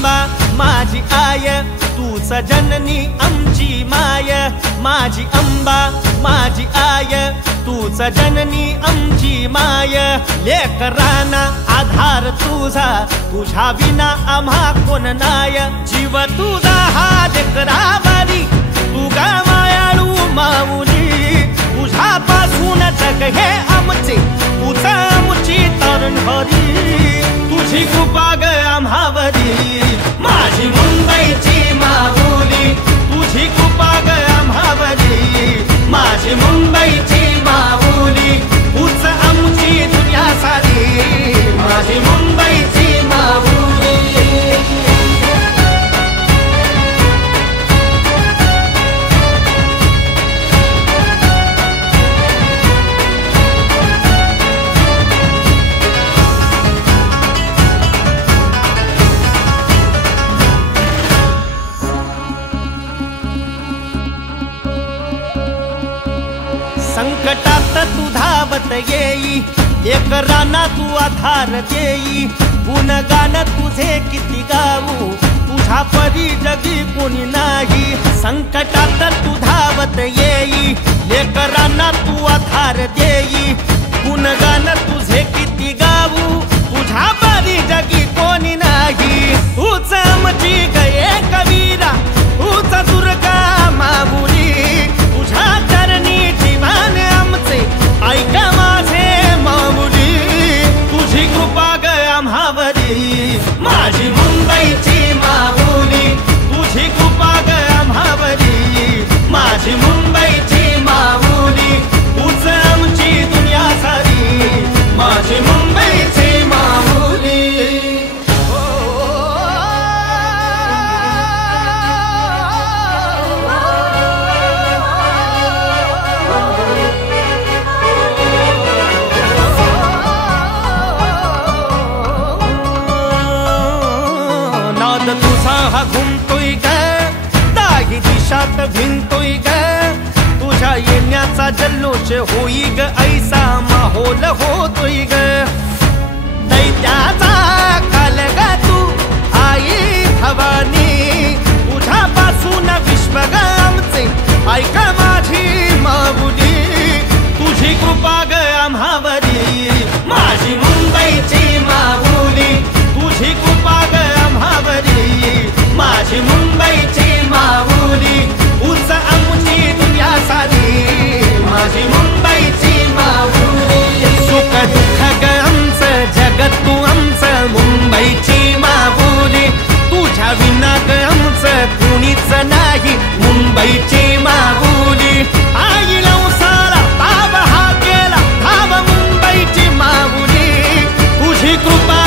अंबा माझी आय तूच जननी आमची माय माझी अंबा माझी आय तूच जननी आमची माय लेकरांना आधार तुझा तुझ्या विना आम्हा कोण नाय जीव तुझा हा लेकरावारी तू गा मायाळू माऊली तुझ्यापासून जग हे आमचे तूच आमची तारणहारी तुझी कृपा ग आम्हावरी माझी मुंबईची माऊली तुझी कृपा ग आम्हावरी माझी मुंबईची माऊली तूच आमची दुनिया सारी माझी मुंबईची माऊली संकटात तू धावत येई लेकरांना तू आधार देई गुणगान तुझे किती गाऊ तुझ्या परी जगी कोणी नाही संकटात तू धावत येई लेकरांना तू आधार देई गुणगान तुझे किती गाऊ तुझ्या परी जगी कोणी नाही तूच आमची गये कवीरा तूच दुर्गा माऊली तुझ्या चरणी जीवन आमचे ऐका माझे माऊली तुझी कृपा ग आम्हावरी माझी मुंबईची माऊली तुझी कृपा ग आम्हावरी माझी मुंबईची माऊली तूच आमची दुनिया सारी माझी मुंबईची माऊली तुझा हा घुमतोय ग दाही दिशात भिनतोय ग तुझ्या येण्याचा जल्लोष होई ग ऐसा माहोल होतोय ग दैत्याचा काल ग तू आई भवानी तुझ्यापासून विश्व ग आमचे ऐका माझी माऊली तुझी कृपा ग आम्हावरी माझी मुंबईची माऊली तुझी कृपा ग आम्हावरी माझी मुंबईची माऊली तूच आमची दुनिया सारी माझी मुंबईची माऊली सुख दुःख ग आमचं जगत तू आमचं मुंबईची माऊली तुझ्या विना ग आमचं कुणीच नाही मुंबईची माऊली आई लवसाला ताब हा केला ताब मुंबईची माऊली तुझी कृपा